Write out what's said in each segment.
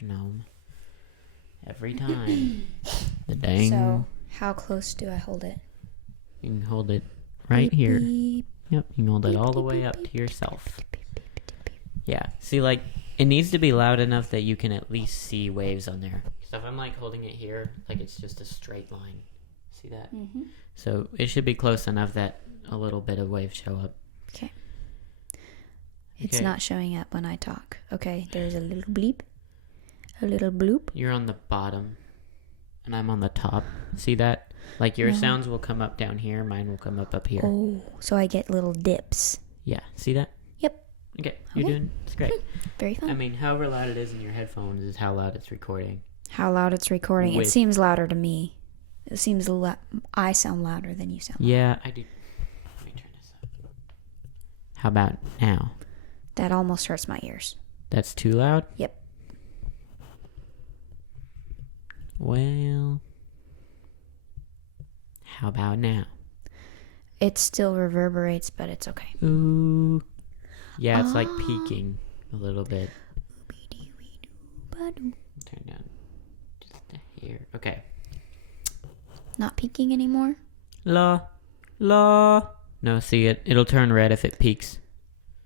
metronome. Every time. The dang. So, how close do I hold it? You can hold it right here. Beep. Yep, you can hold it all the way up to yourself. Yeah, see, like, it needs to be loud enough that you can at least see waves on there. So if I'm, like, holding it here, like, it's just a straight line. See that? Mm-hmm. So it should be close enough that a little bit of waves show up. Okay. It's not showing up when I talk. Okay, there's a little bleep. A little bloop. You're on the bottom, and I'm on the top. See that? Like, your sounds will come up down here, mine will come up here. Oh, so I get little dips. Yeah, see that? Yep. Okay, you're doing, it's great. Very fun. I mean, however loud it is in your headphones is how loud it's recording. How loud it's recording. It seems louder to me. It seems I sound louder than you sound. Yeah, I do. Let me turn this up. How about now? That almost hurts my ears. That's too loud? Yep. Well, how about now? It still reverberates, but it's okay. Ooh. Yeah, it's like peaking a little bit. Turn down just a hair. Okay. Not peaking anymore? La. No, see it. It'll turn red if it peaks.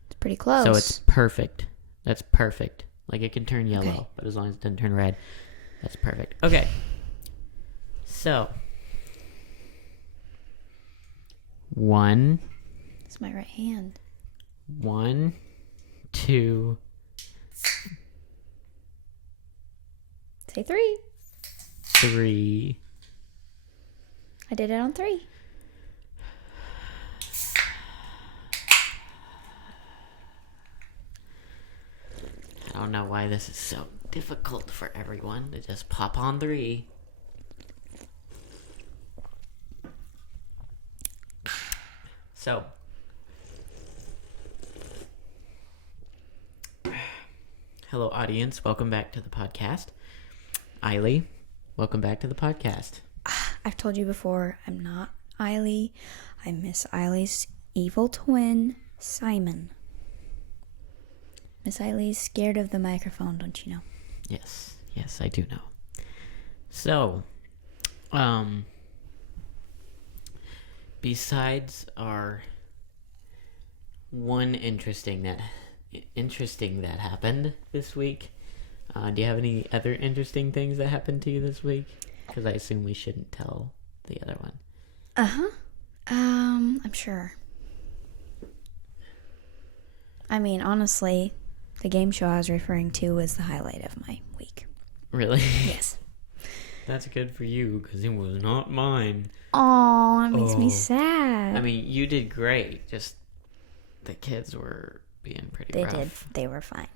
It's pretty close. So it's perfect. That's perfect. Like, it can turn yellow, Okay. but as long as it doesn't turn red, that's perfect. Okay. So. 1. It's my right hand. 1, 2. Say 3. 3. I did it on 3. I don't know why this is so difficult for everyone to just pop on 3. So, hello audience, welcome back to the podcast. Eily, welcome back to the podcast. I've told you before, I'm not Eily. I'm Miss Eily's evil twin, Simon. Miss Eily's scared of the microphone, don't you know? Yes, I do know. So, besides our one interesting that happened this week, do you have any other interesting things that happened to you this week? Because I assume we shouldn't tell the other one. I'm sure. I mean, honestly, the game show I was referring to was the highlight of my week. Really? Yes. That's good for you, because it was not mine. Oh, it makes me sad. I mean, you did great. Just the kids were being pretty rough. They did. They were fine.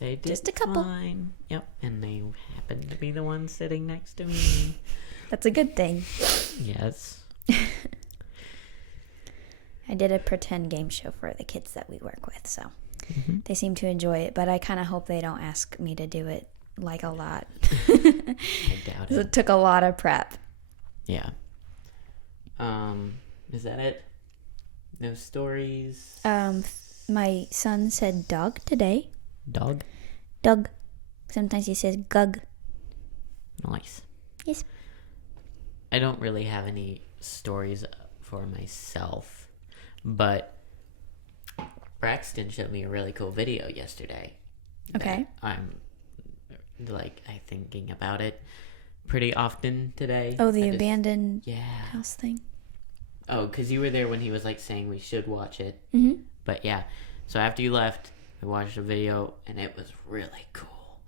They did just a couple. Fine. Yep, and they happened to be the ones sitting next to me. That's a good thing. Yes. I did a pretend game show for the kids that we work with, so they seem to enjoy it, but I kind of hope they don't ask me to do it like a lot. I doubt it. It took a lot of prep. Yeah. Is that it? No stories? My son said dog today. Dog? Doug. Sometimes he says gug. Nice. Yes. I don't really have any stories for myself, but Braxton showed me a really cool video yesterday. Okay. I'm thinking about it pretty often today. Oh, the abandoned yeah. house thing. Oh, because you were there when he was like saying we should watch it. Mm-hmm. But yeah, so after you left, I watched the video and it was really cool.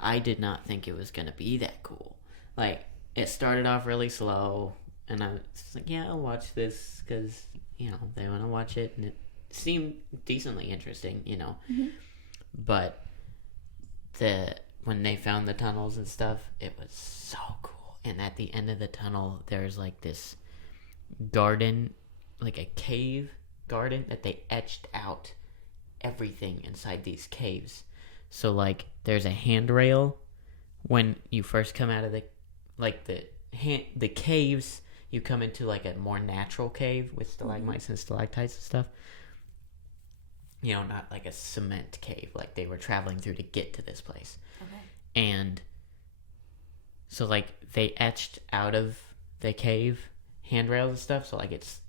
I did not think it was going to be that cool. Like, it started off really slow and I was like, yeah, I'll watch this because, you know, they want to watch it. And it seemed decently interesting, you know. Mm-hmm. But when they found the tunnels and stuff, it was so cool. And at the end of the tunnel, there's like this garden, like a cave garden that they etched out everything inside these caves. So like there's a handrail when you first come out of the caves. You come into like a more natural cave with stalagmites and stalactites and stuff. You know, not like a cement cave like they were traveling through to get to this place. Okay. And so, like, they etched out of the cave handrails and stuff. So, like, it's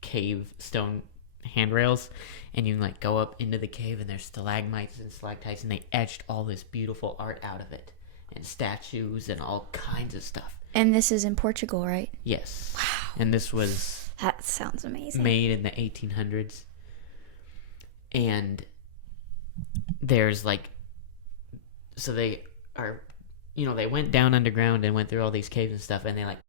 cave stone handrails. And you can, like, go up into the cave and there's stalagmites and stalactites. And they etched all this beautiful art out of it. And statues and all kinds of stuff. And this is in Portugal, right? Yes. Wow. And this was... That sounds amazing. Made in the 1800s. And there's, like... So they are... they went down underground and went through all these caves and stuff. And they, like,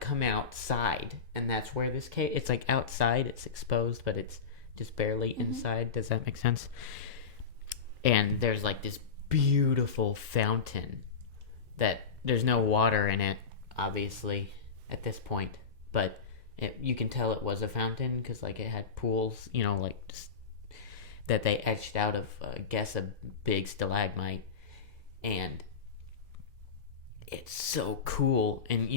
come outside. And that's where this cave... It's, like, outside. It's exposed, but it's just barely inside. Does that make sense? And there's, like, this beautiful fountain that there's no water in it, obviously, at this point, but you can tell it was a fountain because, like, it had pools, like, just that they etched out of, I guess, a big stalagmite, and it's so cool. And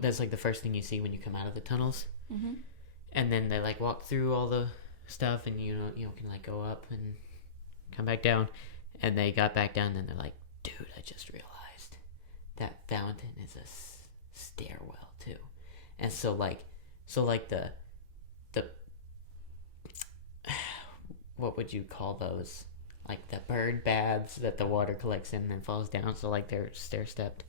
that's, like, the first thing you see when you come out of the tunnels. And then they, like, walk through all the stuff, and you can, like, go up and come back down. And they got back down, and they're like, dude, I just realized that fountain is a stairwell too. And so the what would you call those, like the bird baths that the water collects in and then falls down, so, like, they're stair stepped,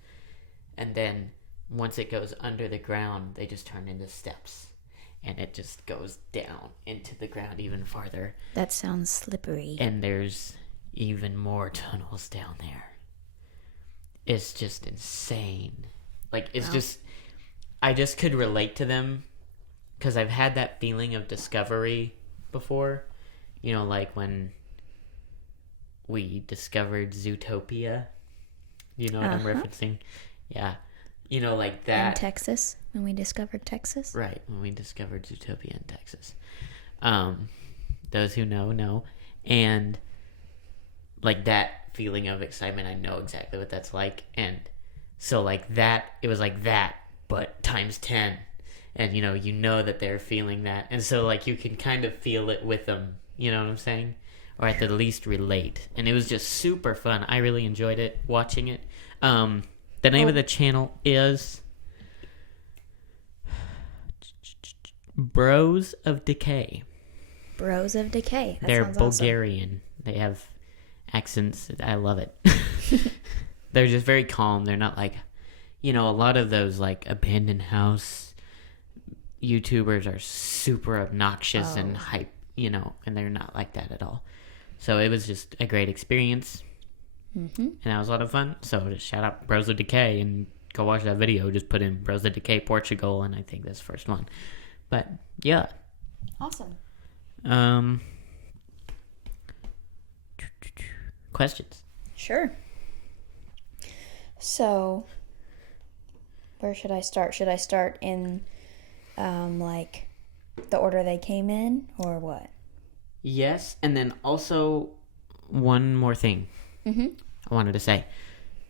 and then once it goes under the ground they just turn into steps and it just goes down into the ground even farther. That sounds slippery. And there's even more tunnels down there. It's just insane. Like, it's just... I just could relate to them because I've had that feeling of discovery before. Like when we discovered Zootopia. You know what I'm referencing? Yeah. Like that. In Texas, when we discovered Texas? Right, when we discovered Zootopia in Texas. Those who know. And... like that feeling of excitement, I know exactly what that's like. And so, like, that, it was like that, but times 10. And, you know that they're feeling that. And so, like, you can kind of feel it with them, you know what I'm saying? Or at the least relate. And it was just super fun. I really enjoyed it, watching it. The name of the channel is Bros of Decay. Bros of Decay. That They're sounds Bulgarian. Awesome. They have accents. I love it. They're just very calm. They're not like, a lot of those, like, abandoned house YouTubers are super obnoxious and hype, and they're not like that at all. So it was just a great experience. And that was a lot of fun. So just shout out Bros of Decay and go watch that video. Just put in Bros of Decay Portugal, and I think that's the first one. But yeah. Awesome. Questions? Sure. So, where should I start? Should I start in, like, the order they came in, or what? Yes, and then also one more thing I wanted to say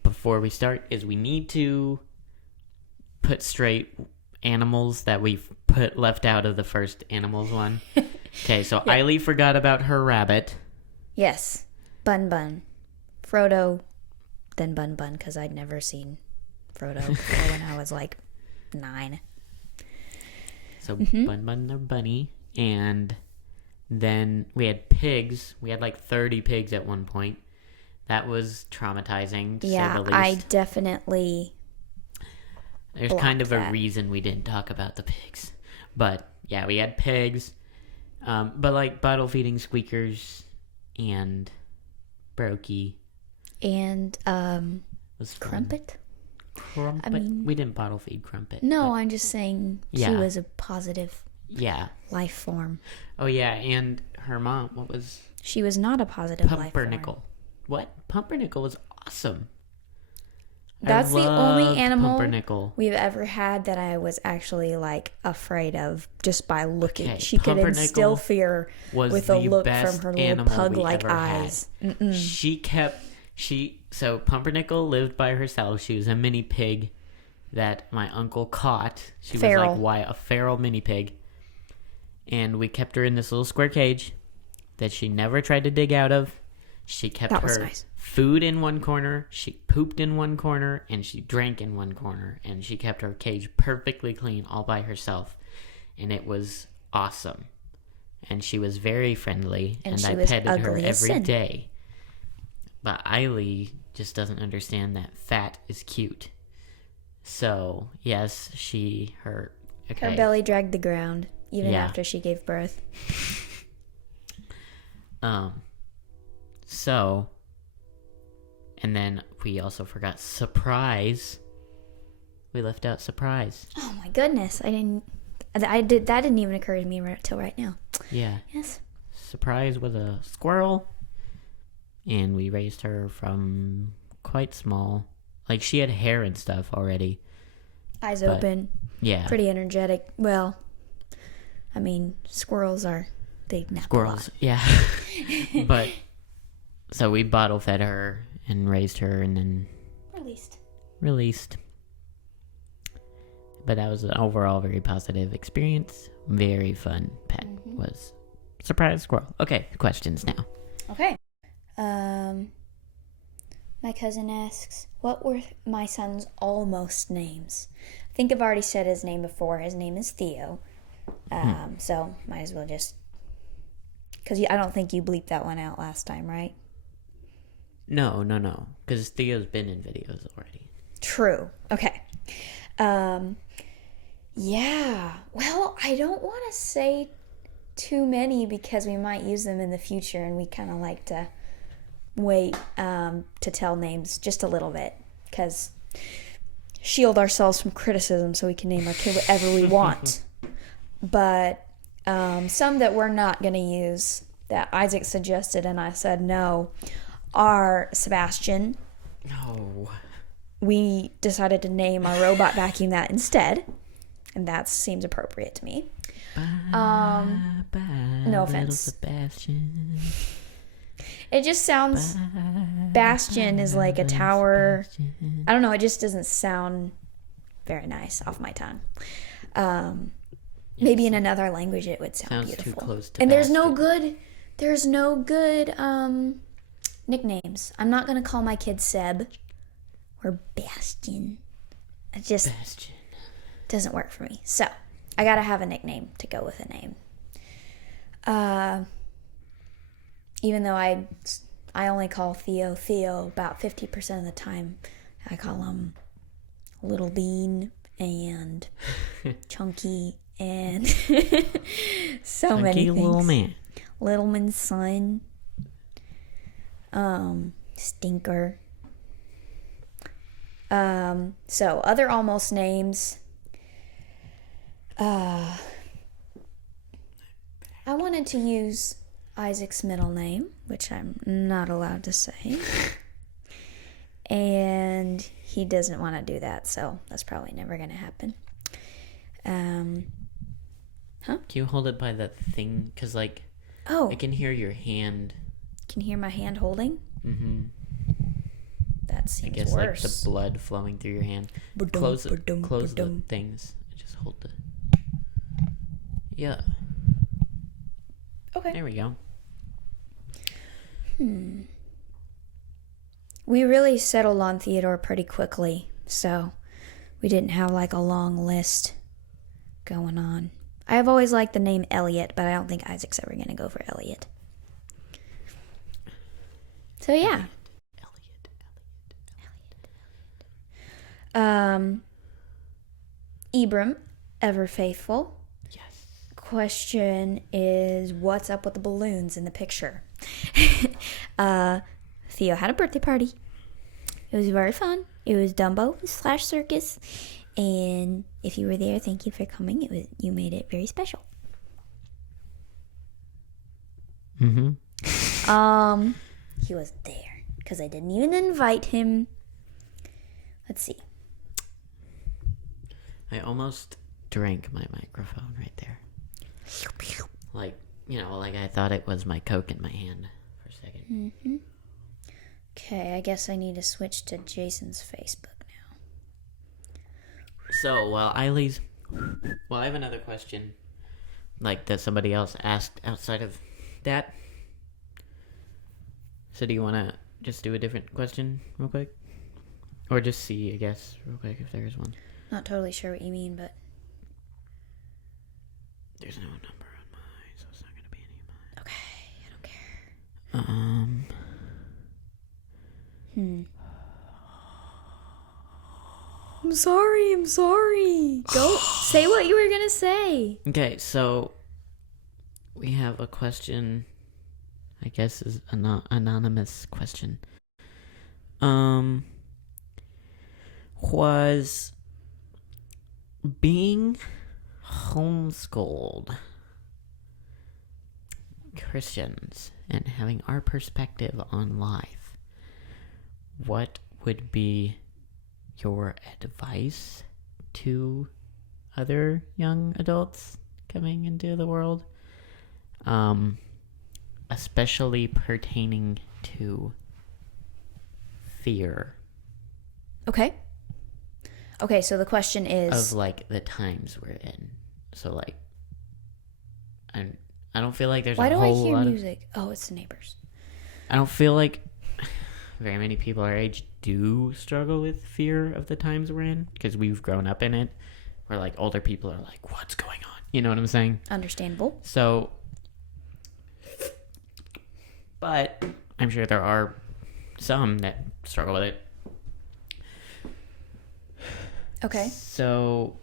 before we start is we need to put straight animals that we've left out of the first animals one. Okay, so yeah. Eily forgot about her rabbit. Yes. Bun Bun. Frodo, then Bun Bun, because I'd never seen Frodo when I was like 9. So Bun Bun the bunny. And then we had pigs. We had like 30 pigs at one point. That was traumatizing, to say the least. I definitely... There's kind of a reason we didn't talk about the pigs. But, yeah, we had pigs. But, like, bottle feeding squeakers and Brokey. And, Crumpet? Crumpet? I mean, we didn't bottle feed Crumpet. No, I'm just saying she was a positive life form. Oh, yeah, and her mom, what was... She was not a positive life form. Pumpernickel. What? Pumpernickel was awesome. That's the only animal we've ever had that I was actually, like, afraid of just by looking. Okay, she could instill fear with a look from her little pug-like eyes. So Pumpernickel lived by herself. She was a mini pig that my uncle caught. She was like a feral mini pig. And we kept her in this little square cage that she never tried to dig out of. She kept her food in one corner, she pooped in one corner, and she drank in one corner. And she kept her cage perfectly clean all by herself. And it was awesome. And she was very friendly. And I petted her every day. But Eily just doesn't understand that fat is cute. So, yes, her belly dragged the ground, even after she gave birth. So, and then we also forgot surprise. We left out surprise. Oh my goodness. That didn't even occur to me till right now. Yeah. Yes. Surprise was a squirrel. And we raised her from quite small. Like, she had hair and stuff already. Eyes open. Yeah. Pretty energetic. Well, I mean, they nap squirrels, a lot. Yeah. But, so we bottle fed her and raised her and then... Released. But that was an overall very positive experience. Very fun pet was surprise squirrel. Okay, questions now. Okay. My cousin asks, what were my son's almost names? I think I've already said his name before. His name is Theo. So might as well just... Because I don't think you bleeped that one out last time, right? No. Because Theo's been in videos already. True. Okay. Yeah. Well, I don't want to say too many because we might use them in the future, and we kind of like to wait to tell names just a little bit because shield ourselves from criticism so we can name our kid whatever we want. But some that we're not going to use that Isaac suggested and I said no are Sebastian. No. We decided to name our robot vacuum that instead, and that seems appropriate to me. No offense. Sebastian. It just sounds... Bastion is like a tower. Sebastian. I don't know. It just doesn't sound very nice off my tongue. Maybe in another language it would sound beautiful. Too close to and Bastion. There's no good nicknames. I'm not going to call my kid Seb or Bastion. It just doesn't work for me. So I got to have a nickname to go with a name. Even though I only call Theo about 50% of the time. I call him Little Bean and Chunky and so Chunky many things. Little man. Little man's son. Stinker. So other almost names. I wanted to use Isaac's middle name, which I'm not allowed to say. And he doesn't want to do that, so that's probably never going to happen. Can you hold it by the thing? Because, I can hear your hand. Can you hear my hand holding? Mm-hmm. That seems worse. I guess, the blood flowing through your hand. Close the things. Just hold the... Yeah. Okay. There we go. We really settled on Theodore pretty quickly, so we didn't have a long list going on. I've always liked the name Elliot, but I don't think Isaac's ever going to go for Elliot. So yeah. Elliot. Ibram, ever faithful. Yes. Question is, what's up with the balloons in the picture? Theo had a birthday party. It was very fun. It was Dumbo/circus. And if you were there, thank you for coming. You made it very special. Mm-hmm. He was there because I didn't even invite him. Let's see. I almost drank my microphone right there. I thought it was my Coke in my hand for a second. Mm-hmm. Okay, I guess I need to switch to Jason's Facebook now. So, I have another question, that somebody else asked outside of that. So do you want to just do a different question real quick? Or just see, I guess, real quick if there's one. Not totally sure what you mean, but... There's no number on mine, so it's not going to be any of mine. Okay, I don't care. I'm sorry. Go say what you were going to say. Okay, so we have a question, I guess is an anonymous question. Was being homeschooled Christians and having our perspective on life, what would be your advice to other young adults coming into the world, especially pertaining to fear? Okay, so the question is... Of, like, the times we're in. So, like, I don't feel like there's a whole lot of... Why do I hear music? Oh, it's the neighbors. I don't feel like very many people our age do struggle with fear of the times we're in, because we've grown up in it, where, like, older people are like, what's going on? You know what I'm saying? Understandable. So, but I'm sure there are some that struggle with it. Okay. So,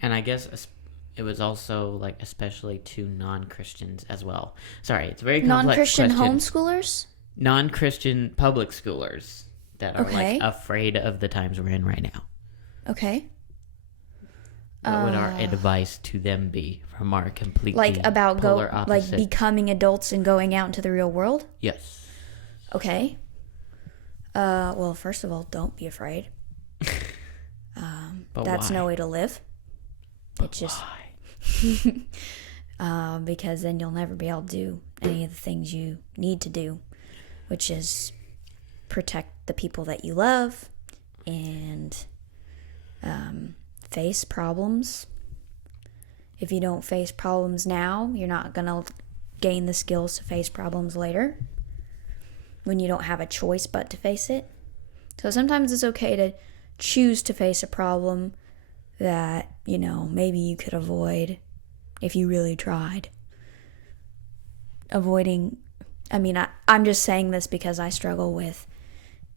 and I guess it was also, like, especially to non-Christians as well. Sorry, it's a very complex non-Christian question. Homeschoolers? Non-Christian public schoolers that are, like, afraid of the times we're in right now. Okay. What would our advice to them be from our completely like about polar opposite? Like becoming adults and going out into the real world? Yes. Okay. Well, first of all, don't be afraid. That's no way to live. It's just because then you'll never be able to do any of the things you need to do, which is protect the people that you love and face problems. If you don't face problems now, you're not going to gain the skills to face problems later when you don't have a choice but to face it. So sometimes it's okay to choose to face a problem that, you know, maybe you could avoid if you really tried. I'm just saying this because I struggle with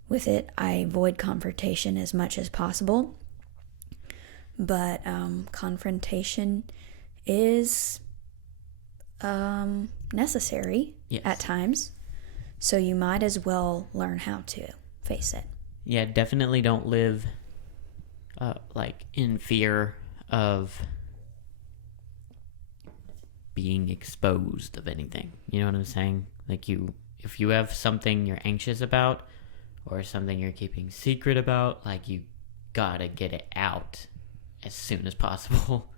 it. I avoid confrontation as much as possible. But confrontation is necessary at times. So you might as well learn how to face it. Yeah, definitely don't live like in fear of being exposed of anything. You know what I'm saying? Like if you have something you're anxious about or something you're keeping secret about, like you gotta get it out as soon as possible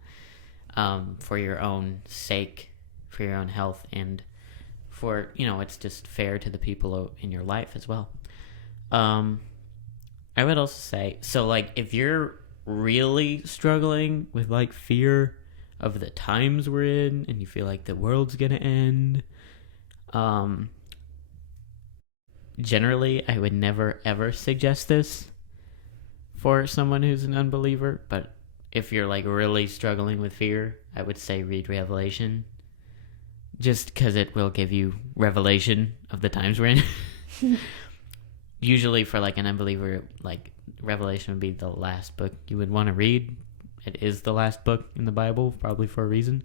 for your own sake, for your own health, and for, you know, it's just fair to the people in your life as well. I would also say, so, like, if you're really struggling with, like, fear of the times we're in and you feel like the world's gonna end, generally I would never ever suggest this for someone who's an unbeliever, but if you're, like, really struggling with fear, I would say read Revelation, just because it will give you revelation of the times we're in. Usually for, like, an unbeliever, like, Revelation would be the last book you would want to read. It is the last book in the Bible, probably for a reason.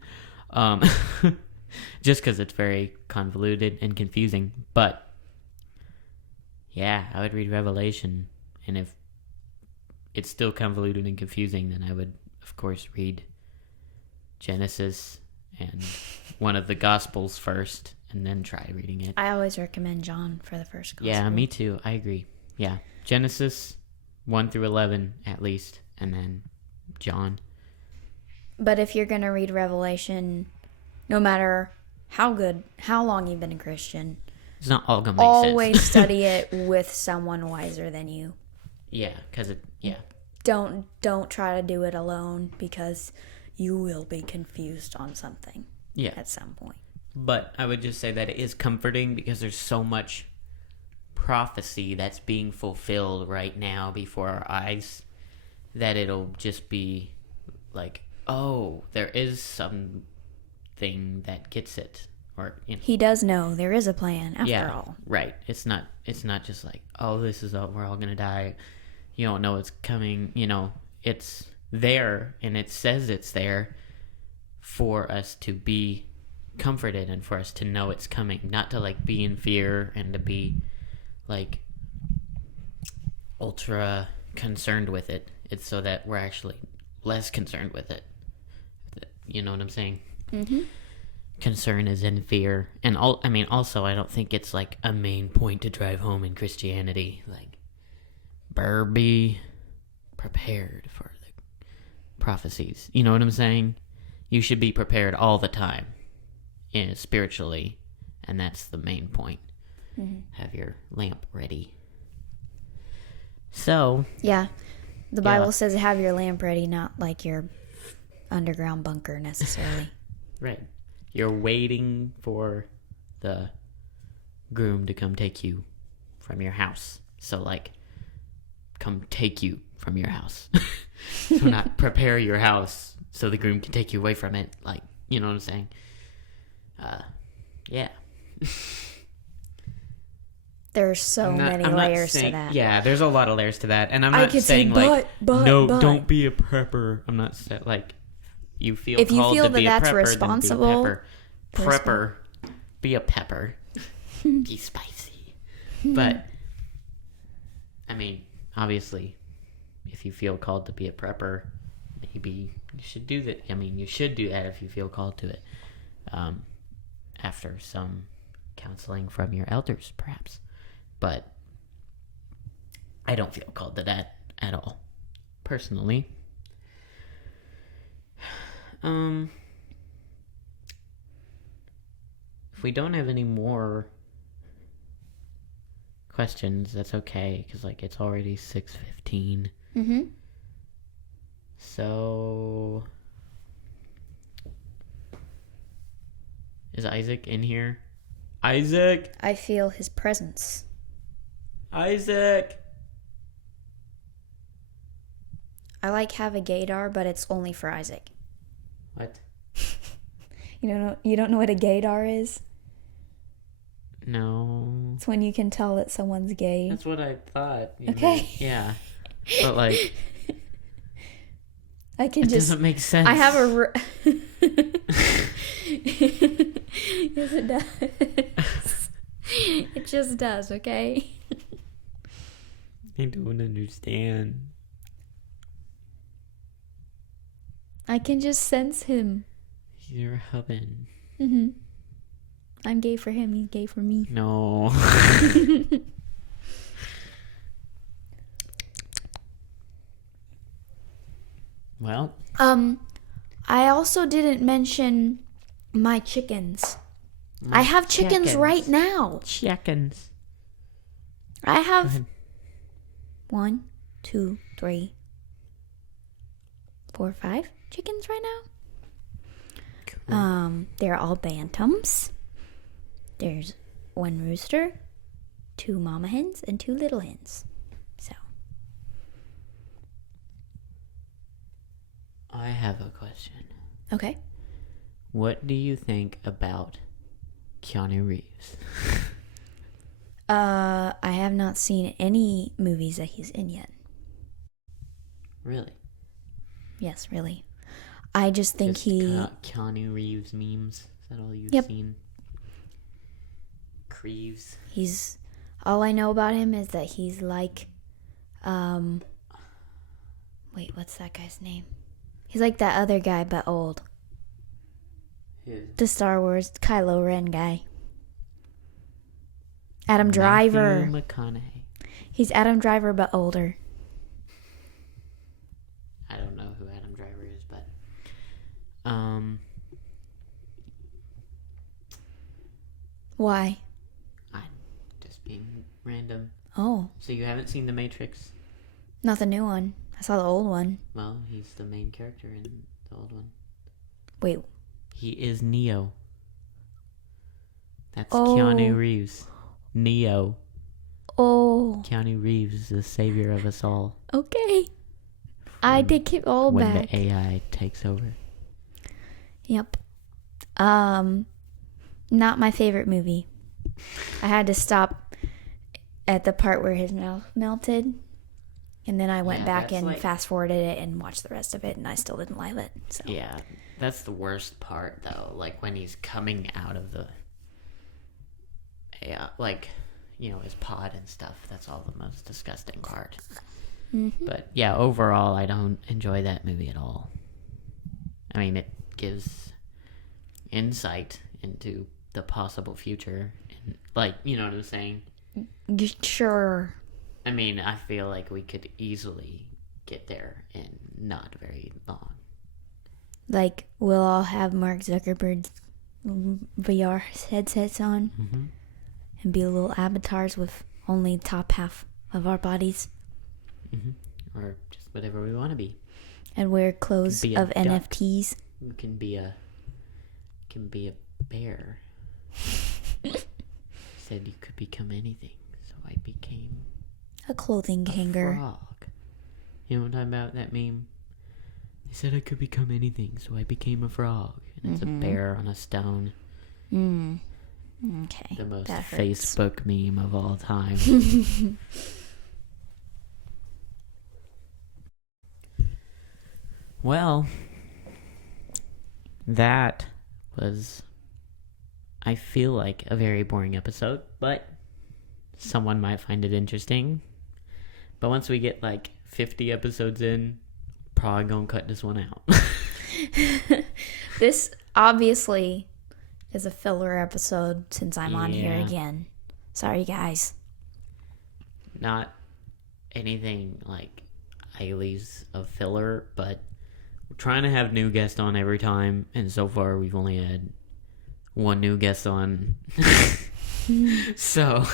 Just because it's very convoluted and confusing. But, yeah, I would read Revelation. And if it's still convoluted and confusing, then I would, of course, read Genesis and one of the Gospels first, and then try reading it. I always recommend John for the first Gospel. Yeah, me too. I agree. Yeah, Genesis 1 through 11 at least, and then John. But if you're going to read Revelation, no matter how long you've been a Christian, it's not all going to make sense. Always study it with someone wiser than you. Yeah, because Don't try to do it alone, because you will be confused on something. Yeah. At some point. But I would just say that it is comforting because there's so much prophecy that's being fulfilled right now before our eyes that it'll just be like, oh, there is something that gets it. Or, you know. He does know there is a plan after all. Right. It's not just like, oh, this is all, we're all gonna die. You don't know it's coming. You know, it's there, and it says it's there for us to be comforted and for us to know it's coming, not to like be in fear and to be like ultra concerned with it. It's so that we're actually less concerned with it. You know what I'm saying? Mm-hmm. Concern is in fear. And also I don't think it's like a main point to drive home in Christianity. Like, be prepared for the prophecies. You know what I'm saying? You should be prepared all the time, spiritually, and that's the main point. Mm-hmm. Have your lamp ready. So yeah, the Bible says have your lamp ready, not like your underground bunker necessarily. Right. You're waiting for the groom to come take you from your house. So, like, come take you from your house. So not prepare your house so the groom can take you away from it. Like, you know what I'm saying? Yeah. There's so many layers to that. Yeah, there's a lot of layers to that. And I'm not saying, like, don't be a prepper. I'm not saying, like, you feel if you called feel to that be that's a prepper, responsible, then be a prepper. Be a pepper. Be spicy. But, I mean, obviously, if you feel called to be a prepper, maybe you should do that. I mean, you should do that if you feel called to it. After some counseling from your elders, perhaps. But I don't feel called to that at all, personally. If we don't have any more questions, that's okay, because, like, it's already 6:15. Mm-hmm. So, is Isaac in here? Isaac? I feel his presence. Isaac! I like have a gaydar, but it's only for Isaac. What? You don't know what a gaydar is? No. It's when you can tell that someone's gay. That's what I thought. Okay. Yeah. But, like, I can it doesn't make sense. I have a... Yes, it does. It just does, okay? I don't understand. I can just sense him. You're hubbing. Mm-hmm. I'm gay for him. He's gay for me. No. Well. I also didn't mention my chickens. I have chickens right now. Chickens. I have 1, 2, 3, 4, 5 chickens right now. Cool. They're all bantams. There's 1 rooster, 2 mama hens, and 2 little hens. So. I have a question. Okay. What do you think about Keanu Reeves? I have not seen any movies that he's in yet. Really? Yes, really. I just think Keanu Reeves memes. Is that all you've seen? Creeves. All I know about him is that he's like, wait, what's that guy's name? He's like that other guy, but old. Who? The Star Wars Kylo Ren guy. Adam Driver. Matthew McConaughey. He's Adam Driver, but older. I don't know who Adam Driver is, but why? I'm just being random. Oh. So you haven't seen The Matrix? Not the new one. I saw the old one. Well, he's the main character in the old one. Wait. He is Neo. That's Keanu Reeves. Neo. Oh. Keanu Reeves is the savior of us all. Okay. I take it all when back. When the AI takes over. Yep. Not my favorite movie. I had to stop at the part where his mouth melted. And then I went back and fast forwarded it and watched the rest of it, and I still didn't like it. So. Yeah, that's the worst part, though. Like, when he's coming out of the... Yeah, like, you know, his pod and stuff. That's all the most disgusting part. Mm-hmm. But, yeah, overall, I don't enjoy that movie at all. I mean, it gives insight into the possible future. And, like, you know what I'm saying? Sure. I mean, I feel like we could easily get there in not very long. Like, we'll all have Mark Zuckerberg's VR headsets on. Mm-hmm. And be little avatars with only the top half of our bodies. Mm-hmm. Or just whatever we want to be. And wear clothes of NFTs. We can be a bear. Said you could become anything, so I became a clothing hanger. Frog. You know what I'm talking about? That meme? They said I could become anything, so I became a frog. And it's a bear on a stone. Okay. The most Facebook meme of all time. Well, that was, I feel like, a very boring episode, but someone might find it interesting. But once we get like 50 episodes in, probably gonna cut this one out. This obviously is a filler episode since I'm on here again. Sorry, guys. Not anything like Eily's a filler, but we're trying to have new guests on every time, and so far we've only had one new guest on. So,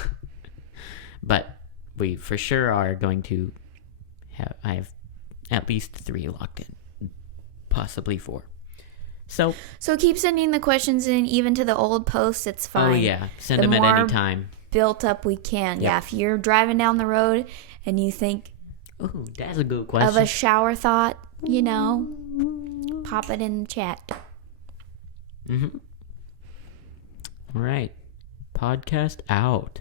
but we for sure are going to have, I have at least 3 locked in, possibly 4. So keep sending the questions in, even to the old posts. It's fine. Oh yeah, send them at any time. Built up we can. Yep. Yeah, if you're driving down the road and you think, ooh, that's a good question, of a shower thought, you know, pop it in the chat. All right, podcast out.